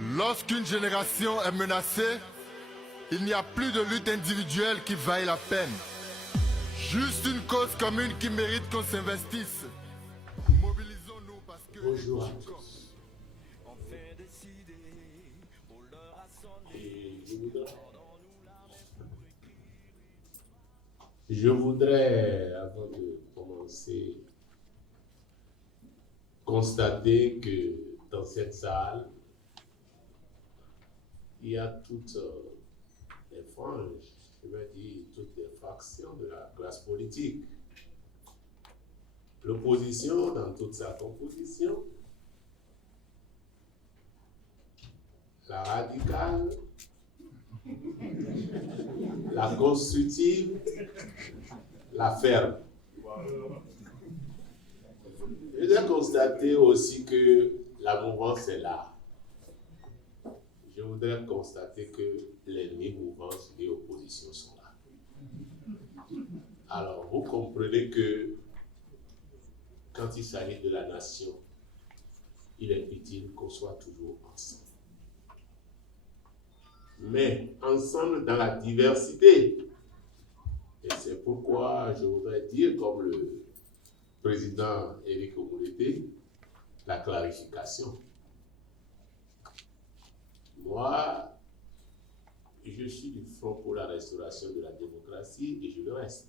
Lorsqu'une génération est menacée, il n'y a plus de lutte individuelle qui vaille la peine. Juste une cause commune qui mérite qu'on s'investisse. Mobilisons-nous parce que... Bonjour à tous. Et je voudrais, avant de commencer, constater que dans cette salle, il y a toutes les franges, je veux dire toutes les factions de la classe politique. L'opposition dans toute sa composition, la radicale, la constructive, la ferme. Je dois constater aussi que la mouvance est là. Je voudrais constater que les ni mouvances ni oppositions sont là. Alors, vous comprenez que quand il s'agit de la nation, il est utile qu'on soit toujours ensemble. Mais ensemble dans la diversité. Et c'est pourquoi je voudrais dire, comme le président Éric Omolété, la clarification. Moi, je suis du Front pour la restauration de la démocratie et je le reste.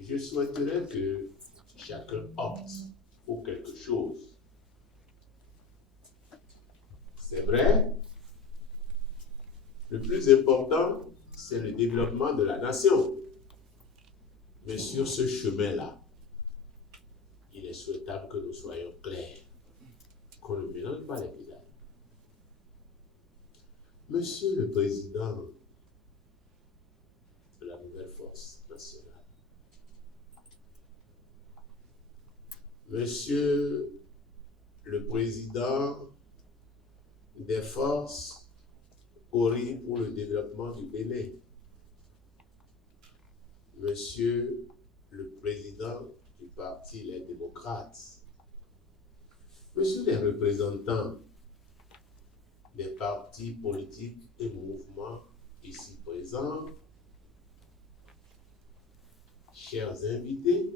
Je souhaiterais que chacun opte pour quelque chose. C'est vrai, le plus important, c'est le développement de la nation. Mais sur ce chemin-là, il est souhaitable que nous soyons clairs, qu'on ne mélange pas les pédales. Monsieur le Président de la nouvelle force nationale, Monsieur le Président des forces Ori pour le développement du Bénin, Monsieur le Président du Parti Les Démocrates, Monsieur les représentants des partis politiques et mouvements ici présents, chers invités,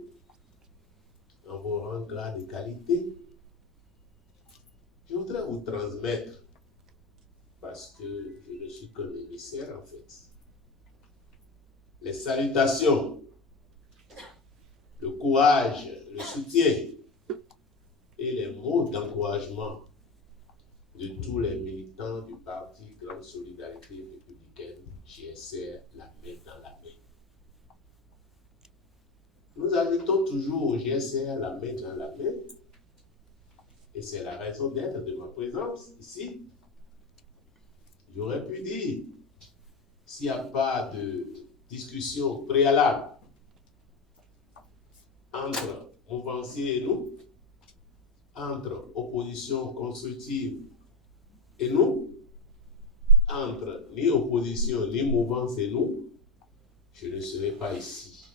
en vos rangs, grades et qualités, je voudrais vous transmettre, parce que je ne suis qu'un émissaire en fait, les salutations, le courage, le soutien et les mots d'encouragement de tous les militants du parti Grande Solidarité Républicaine, GSR, la main dans la main. Nous invitons toujours au GSR la main dans la main, et c'est la raison d'être de ma présence ici. J'aurais pu dire, s'il n'y a pas de discussion préalable entre mouvanciers et nous, entre opposition constructive et nous, entre ni opposition ni mouvance et nous, je ne serai pas ici.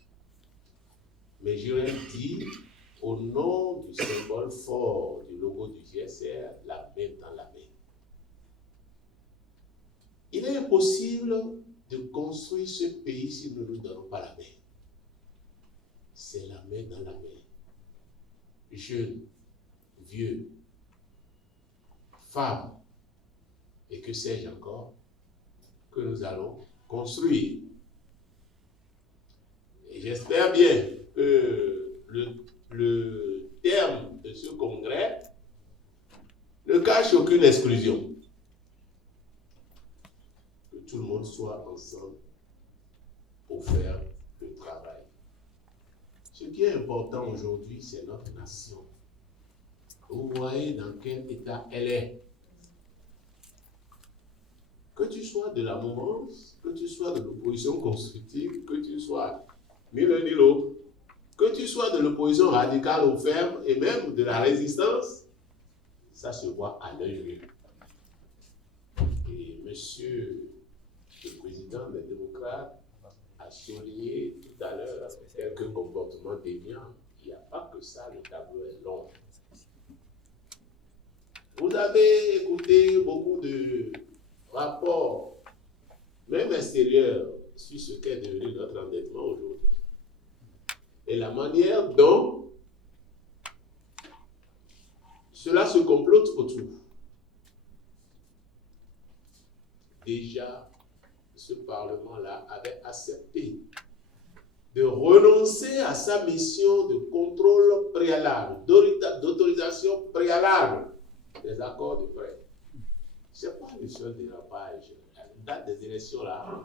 Mais j'aurais dit, au nom du symbole fort du logo du GSR, la main dans la main. Il est impossible de construire ce pays si nous ne nous donnons pas la main. C'est la main dans la main. Jeunes, vieux, femmes, et que sais-je encore, que nous allons construire. Et j'espère bien que le terme de ce congrès ne cache aucune exclusion. Que tout le monde soit ensemble pour faire le travail. Ce qui est important aujourd'hui, c'est notre nation. Vous voyez dans quel état elle est. Que tu sois de la mouvance, que tu sois de l'opposition constructive, que tu sois ni l'un ni l'autre, que tu sois de l'opposition radicale ou ferme et même de la résistance, ça se voit à l'œil nu. Et monsieur le président des démocrates a souligné tout à l'heure quelques comportements déviants. Il n'y a pas que ça, le tableau est long. Vous avez écouté beaucoup de rapports, même extérieurs, sur ce qu'est devenu notre endettement aujourd'hui. Et la manière dont cela se complote autour. Déjà, ce Parlement-là avait accepté de renoncer à sa mission de contrôle préalable, d'autorisation préalable des accords de prêt. Ce n'est pas le seul dérapage. À la date des élections, là,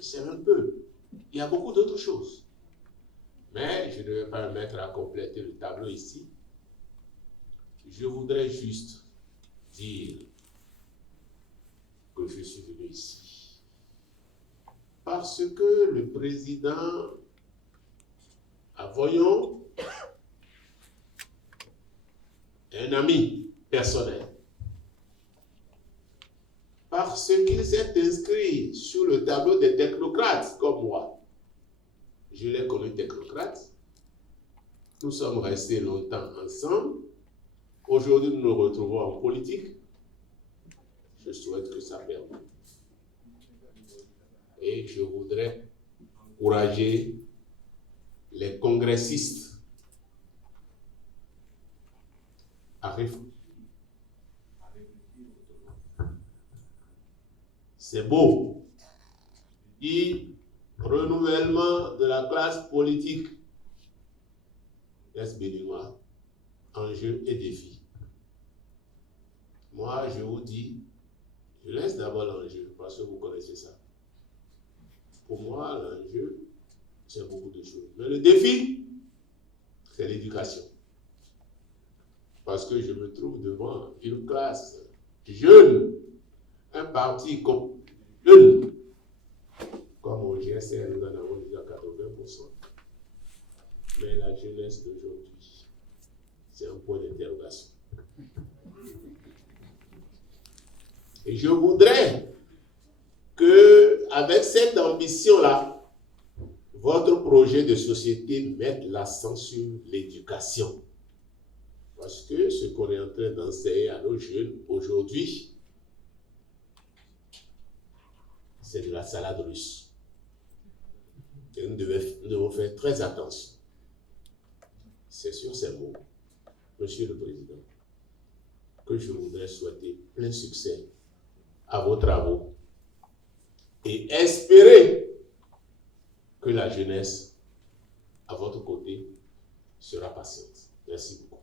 c'est un peu. Il y a beaucoup d'autres choses. Mais je ne vais pas me mettre à compléter le tableau ici. Je voudrais juste dire que je suis venu ici parce que le président Avoyon est un ami personnel, parce qu'il s'est inscrit sur le tableau des technocrates comme moi. Je l'ai connu technocrate. Nous sommes restés longtemps ensemble. Aujourd'hui, nous nous retrouvons en politique. Je souhaite que ça perdure. Et je voudrais encourager les congressistes à réfléchir. C'est beau. Et renouvellement de la classe politique est béninois, enjeux et défis. Moi, je vous dis, je laisse d'abord l'enjeu, parce que vous connaissez ça. Pour moi, l'enjeu, c'est beaucoup de choses. Mais le défi, c'est l'éducation. Parce que je me trouve devant une classe jeune, un parti comme jeune, comme au GSL, nous en avons déjà 80%. Mais la jeunesse d'aujourd'hui, c'est un point d'interrogation. Et je voudrais que, avec cette ambition-là, votre projet de société mette l'accent sur l'éducation. Parce que ce qu'on est en train d'enseigner à nos jeunes aujourd'hui, c'est de la salade russe. Et nous devons faire très attention. C'est sur ces mots, Monsieur le Président, que je voudrais souhaiter plein succès à vos travaux et espérer que la jeunesse à votre côté sera patiente. Merci beaucoup.